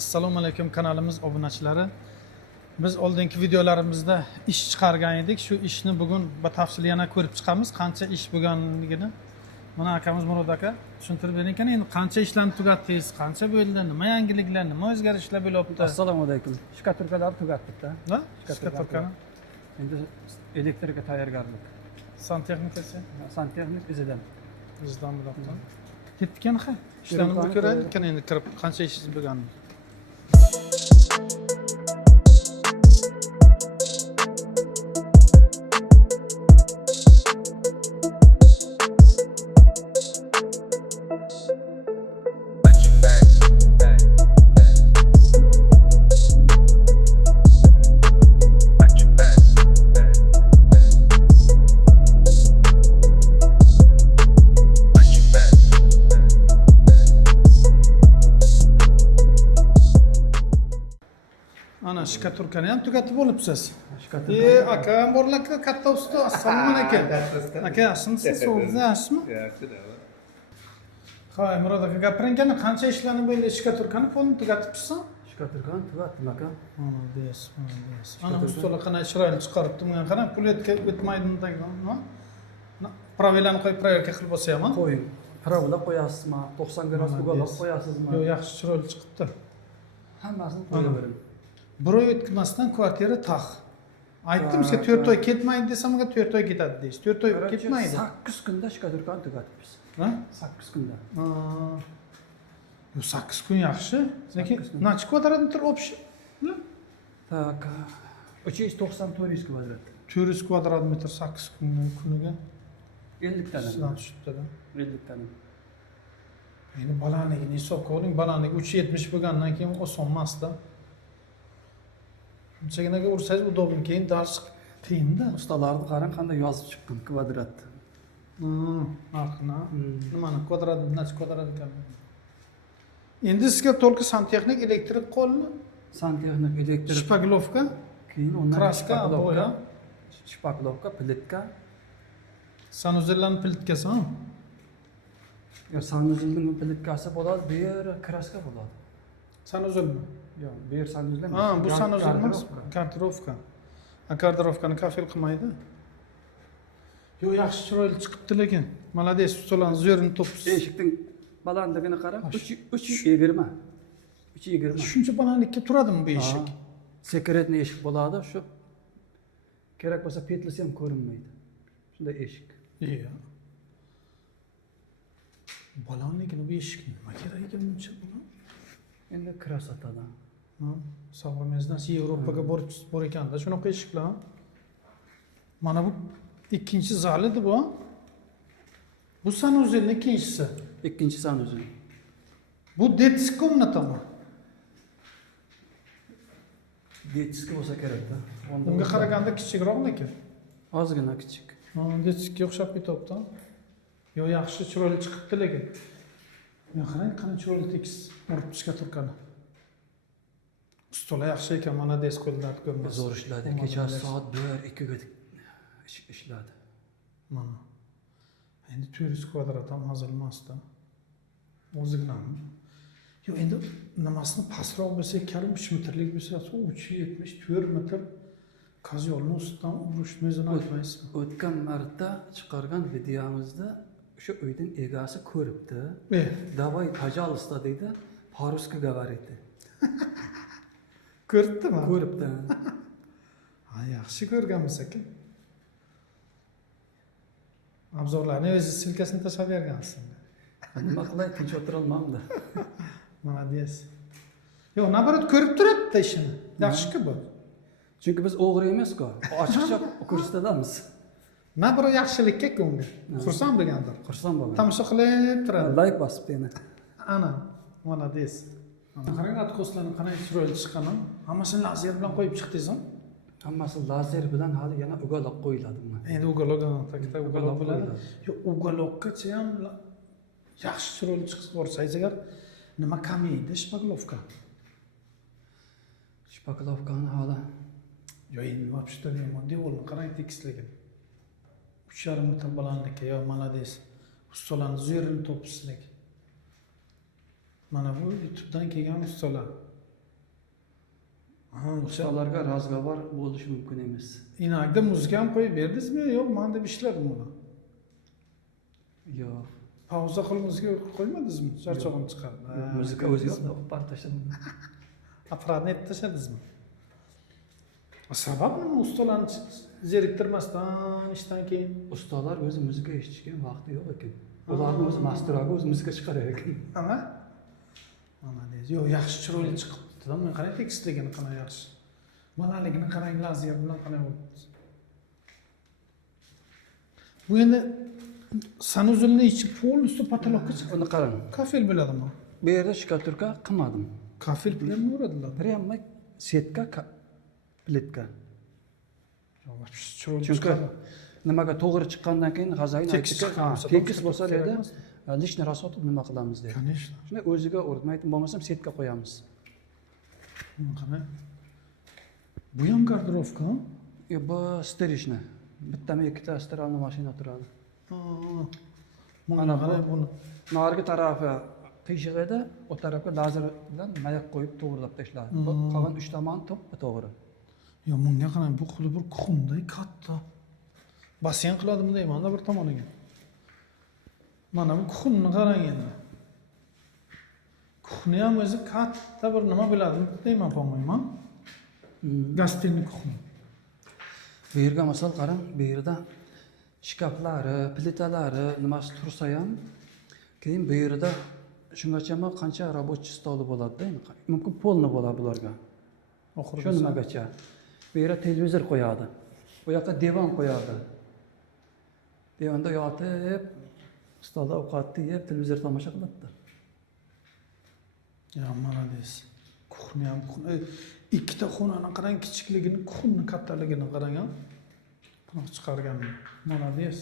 Assalomu alaykum kanalimiz obunachilari. Biz oldingi videolarimizda ish chiqargan edik. Shu ishni bugun batafsil yana ko'rib chiqamiz. Qancha ish bo'lganligini. Mana akamiz Murod aka tushuntirib bering ekan. Endi qancha ishlarni tugatdingiz, qancha bo'ldi, nima yangiliklar, nima o'zgarishlar bo'lyapti? Assalomu alaykum. Shkaturkalarni tugatdik-da. Ha? Shkaturkani. Endi elektrika tayyorgarlik. Santexnikasi. Santexnik izidan. Bizdan bo'lyapti. Ketgan ha. Ishlarni bir ko'raylik ekan endi kirib qancha ishingiz bo'lganini. Ana shkaturkani ham tugatib olibsiz. Aka borlar katta usta. Assalomu alaykum. Aka yaxshimisiz? So'zingiz yaxshimi? Yaxshi-da. Hoy, Murod aka gapiringani qancha ishlarni bo'ldi shkaturkani qo'lni tugatibsiz? Shkaturkani tugatdim aka. Des. Ana ustolar qanday chiroyli chiqaribdi. Bunga qarang, pul o'tmaydi nima? Pravilani qo'yib proyekka qilib bo'lsa ham. Qo'ying. Pravlab qo'yasizmi? 90 gradus ugalab qo'yasizmi? Yo'q, yaxshi chiroyli chiqibdi. Hammasini qo'yavering. Bir oy o'tmasdan kvartira taq. Aytdim sizga 4 oy ketmaydi desam, 4 oy ketadi deysiz. 4 oy ketmaydi. 8 kunda shkaturkani tugatibmiz. Ha? 8 kunda. Yo 8 kun yaxshi. Lekin necha kvadrat metr общий? Tak. 390-400 kvadrat. 400 kvadrat metr 8 kuniga 50 tane. sizdan tushibdi-da. 50 tane. Endi balandligini hisobga oling. Balandligi 370 bo'lgandan keyin oson emas-da. Shunchaginaga ursangiz udobni keyin dars qiyin-da. Ustalarni qarang qanday yozib chiqqan kvadratni. Narxini. Nimani kvadrat necha kvadrat ekan? Endi sizga только santexnik elektrik qo'lni, Santexnik elektrik. shpaglovka, Keyin undan kraska, bo'ya, shpaklovka, plitka. sanuzellarni plitkasi ham. Yo, sanuzilning plitkasi bo'ladi, bu yer kraska bo'ladi. Sanuzelmi? Yo'q, bu yer sanuzil emas. Ha, bu sanuzel emas, kardirovka. Kardirovkani kafil qilmaydi. Yo, yaxshi chiroyli chiqibdi lekin. Malades, ustolarni zo'rini topsiz. Eshikning balandligini qarang, 320. 320. Shuncha balandlikka turadimi bu eshik? Sekretni eshik bo'ladi, shu kerak bo'lsa petlisi ham ko'rinmaydi. Shunday eshik. Iya. Balandligini bu eshik nima kerak ekan buncha baland? Endi krasotada. Savrimizdan Yevropaga bor ekanda shunaqa eshiklar. Mana bu ikkinchi zal edi bu. Bu sanuzelning ikkinchisi. Ikkinchi sanuzil. Bu detskiy komnatami? Detskiy bo'lsa kerak-da. Unga qaraganda kichikroq lekin. Ozgina kichik. Detskiyga o'xshab ketyapti. Yo, yaxshi chiroyli chiqibdi lekin. Men qarang, qanday chiroyli tekis urib shkaturkani. Ustolar yaxshi ekan, mana des qo'llar ko'rmas. Zo'r ishladi. Kecha soat 1-2 ga ishladi. Mana. Endi 400 kvadrat ham hazil emas-da. O'zignami? Yo, endi nimasini pastroq bo'lsa, karim 3 metrlik bo'lsa, 374 metr kazyolni ustidan urishni o'zini aytmaysizmi? O'tgan marta chiqargan videomizda o'sha uyning egasi ko'ribdi. Davay, пожалуйста deydi. По-русски говорите. Ko'ribdimi? Ko'ribdi. Ha, yaxshi ko'rganmiz ekan. Obzorlarni o'zingiz silkasini tashlab bergansiz. Nima qilay, tinch o'tira olmamda. Молодец. Yo, nabarat ko'rib turadi ishini. Yaxshi-ku bu. Chunki biz o'g'ri emas-ku. Ochiqcha ko'rsatamiz. Bir yaxshilikka ko'ngil. Xursand bo'lgandir. Xursand bo'laman. Tomosha qilib turadi. Like bosibdi yana. Ana, молодец. Qarang, atkoslarni qanday chiroyli chiqqani. Hammasini lazer bilan qo'yib chiqdingiz-mi? Hammasi lazer bilan hali yana ugalab qo'yiladi bunga. Endi ugalok, takta ugalok bo'ladi. Yo, ugalokkacha ham yaxshi chiroyli chiqib borsangiz agar nima kamiydi shpaglovka? Shpaklovkani hali. Yo, endi вообще-то deyman, devorni qarang tekisligi. 3,5 metr balandlikka, yo, молодец. Ustalarni zo'rini topsizlik. Mana bu YouTube'dan kelgan ustalar. Ustalarga razgovar bo'lishi mumkin emas. Inakda muzika ham qo'yib berdingizmi? Yo'q, men deb ishladim buni. Yo'q. Pauza qilib muzika qo'ymadingizmi? Charchog'im chiqardi. Muzika o'zi yo'q, opar tashladim. Apparatni tashladingizmi? Sabab nima? Ustalarni zeriktirmasdan ishdan keyin. Ustalar o'zi muzika eshitishga vaqti yo'q ekan. Ularning o'zi masturga o'zi muzika chiqarar ekan. Ana? Молодец. Yo'q, yaxshi chiroyli chiqibdi. Men qarang tekstligini qanday yaxshi. Malaligini qarang, lazer bilan qanday bo'libdi. Bu endi sanuzilni ichi polностью потолокka chiqib. Uni qarang. Kafel bo'ladimi? Bu yerda shkaturka qilmadim. Kafel bilan uradilar. Прямо setka plitka. Chiroyli Chunki chiqadi. nimaga to'g'ri chiqqandan keyin g'azayin Tekis chiqqan bo'lsa, tekis bo'lsa kerak edi, emasmi? lishni rasotib nima qilamiz dedi. Конечно. Shunday o'ziga o'rtmaydi, bo'lmasam setka qo'yamiz. Qarang. Bu ham garderobka. Bu stirishni. Bittami ikkita stiralni mashina turadi. Mana qarang buni. Narigi tarafi qiyshiq edi, o tarafga lazer bilan mayak qo'yib to'g'rilab tashladi. Bu qolgan 3 tomoni to'g'ri. Yo, bunga qarang, bu xuddi bir kuxunday katta. Basseyn qiladimi deyman-da bir tomoniga. Mana bu kuxunni qarang endi. Kuxni ham o'zi katta bir nima bo'ladimi deyman, bo'lmayman. Gastilni kuxni. Bu yerga misol qarang, bu yerda shkaflari, plitalari nimasi tursa ham, keyin bu yerda shungacha qancha рабочий stoli bo'ladi-da, mumkin polni bo'ladi bularga. Shu nimagacha. Bu yerga televizor qo'yadi. Bu yoqqa divan qo'yadi. Divanda yotib, stolda ovqatni yeb, televizor tomosha qiladi. Ya, молодец. Kuxni ham kuxni. Ikkita xonani qarang, kichikligini, kuxni kattaligini qarang ham. Buni chiqarganman. Молодец.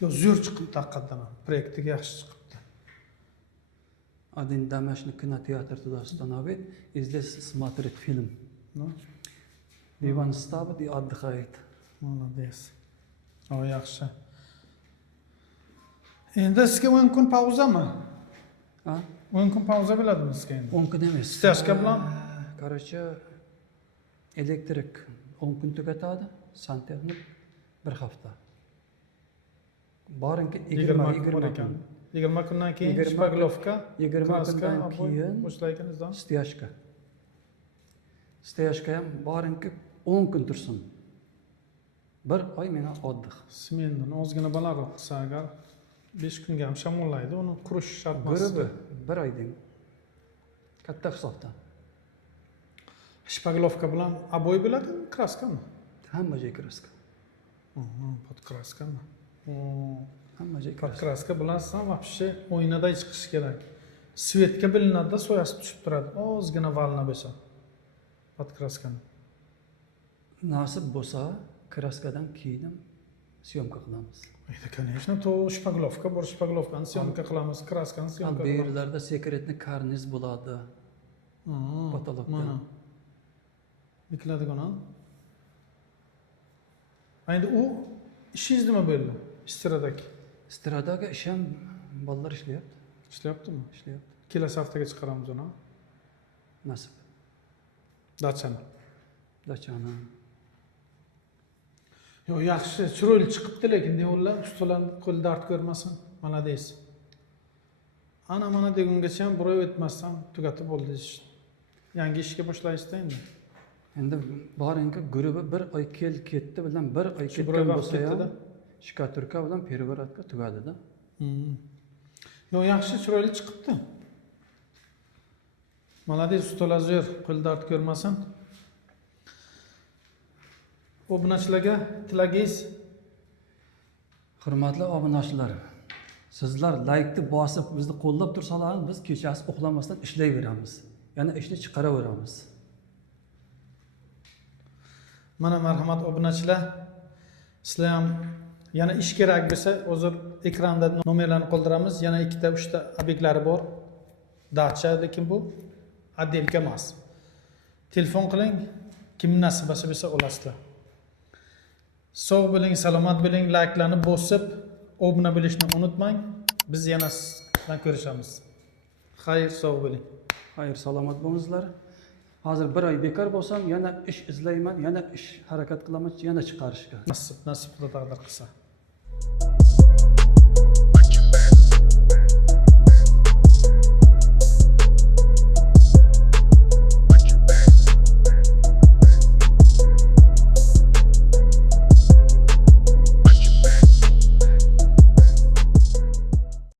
Yo, zo'r chiqibdi haqiqatan. Proyektiga yaxshi chiqibdi. Один домашний кинотеатр туда установить, и здесь смотреть фильм. No? Диван ставит и отдыхает. Молодец. O, yaxshi. Endi sizga 10 kun pauzami? А? 10 kun pauza bo'ladimi sizga endi? 10 kun emas. Stashka bilan Короче, elektrik 10 kun tugatadi, santexnik 1 hafta. Borinki 20 kun. 20 kundan keyin 20 shpaglovka, 20 kundan keyin boshlaykanizdan. Stashka. Stashka ham borinki 10 kun tursin. 1 oy meni oddix. Smendan ozgina balandroq qilsa agar 5 kunga ham shamollaydi, uni qurish shart emas. Grubi 1 oy deng. Katta hisobda. Shpaglovka bilan aboy bo'ladi, kraskami? Hamma joy kraska. Pod kraskami? Hamma joy Pod kraska. kraska bilasizmi, вообще o'ynaday chiqish kerak. Svetga bilinadi-da, soyasi tushib turadi. Ozgina valna bo'lsa. Pod kraskani. Nasib bo'lsa, kraskadan keyin syomka qilamiz. Ayda, конечно, to shpaglovka bor, shpaglovkani syomka qilamiz, kraskani syomka Bu qilamiz. yerlarda sekretni karniz bo'ladi. Potolokda. Mana. Bikladigan. Endi u ishingiz nima bo'ldi? Istiradagi. Stradaga ish ham bolalar ishlayapti. Ishlayaptimi? Ishlayapti. Kelasi haftaga chiqaramiz uni. Nasib. Dachani. Dachani. Yo, yaxshi, chiroyli chiqibdi, lekin deyaptilar, ustalarning qo'li dard ko'rmasin. Молодец. Mana degungacha ham bir oy o'tmasdan tugatib bo'ldi ish. Yangi ishga boshlaysiz endi. Endi borinki grubi 1 oy ketdi bilan 1 oy Shu bir ketgan oy vaqt bo'lsa ham ketdi-da. shkaturka bilan перегородка tugadi-da. Yo, yaxshi, chiroyli chiqibdi. Молодец, ustalar zo'r, qo'li dard ko'rmasin. Obunachilarga tilagingiz? Hurmatli obunachilar, sizlar laykni bosib bizni qo'llab tursangiz, biz kechasi uxlamasdan ishlayveramiz. Yana ishni chiqaraveramiz. Mana marhamat obunachilar, sizlar ham yana ish kerak bo'lsa, hozir ekranda nomerlarni qoldiramiz. Yana 2-3 ta obyektlari bor. Dacha, lekin bu отделка emas. Telefon qiling, kim nasibasi bo'lsa olasizlar. Sog' bo'ling, salomat bo'ling, layklarni bosib, obuna bo'lishni unutmang. Biz yana siz bilan ko'rishamiz. Xayr, sog' bo'ling. Xayr, salomat bo'lingizlar. hozir bir oy bekor bo'lsam, yana ish izlayman, yana ish harakat qilaman, yana chiqarishga. Nasib qildi taqdir qilsa.